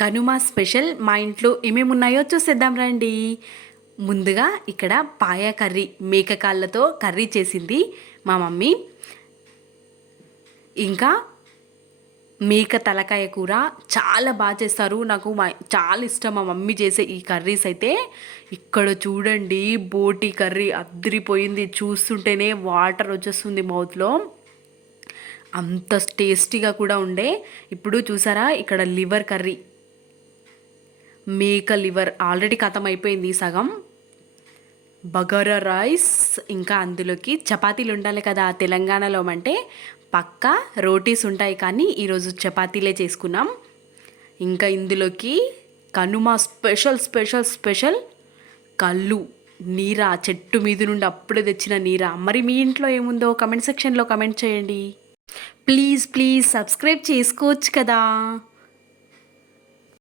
Kanuma special మా ఇంట్లో ఏమేమి ఉన్నాయో చూసేద్దాం రండి. ముందుగా ఇక్కడ పాయ కర్రీ, మేక కాళ్ళతో కర్రీ చేసింది మా మమ్మీ. ఇంకా మేక తలకాయ కూర చాలా బాగా చేస్తారు. నాకు చాలా ఇష్టం మా మమ్మీ చేసే ఈ కర్రీస్ అయితే. ఇక్కడ చూడండి, బోటి కర్రీ అద్దరిపోయింది. చూస్తుంటేనే వాటర్ వచ్చేస్తుంది మౌత్లో, అంత టేస్టీగా కూడా ఉండే. ఇప్పుడు చూసారా, ఇక్కడ లివర్ కర్రీ, మేక లివర్ ఆల్రెడీ ఖతం అయిపోయింది సగం. బగారా రైస్, ఇంకా అందులోకి చపాతీలు ఉండాలి కదా తెలంగాణలో అంటే పక్కా రోటీస్ ఉంటాయి, కానీ ఈరోజు చపాతీలే చేసుకున్నాం. ఇంకా ఇందులోకి కనుమ స్పెషల్ స్పెషల్ స్పెషల్ కళ్ళు, నీరా, చెట్టు మీద నుండి అప్పుడే తెచ్చిన నీరా. మరి మీ ఇంట్లో ఏముందో కమెంట్ సెక్షన్లో కమెంట్ చేయండి. ప్లీజ్ ప్లీజ్ సబ్స్క్రైబ్ చేసుకోవచ్చు కదా.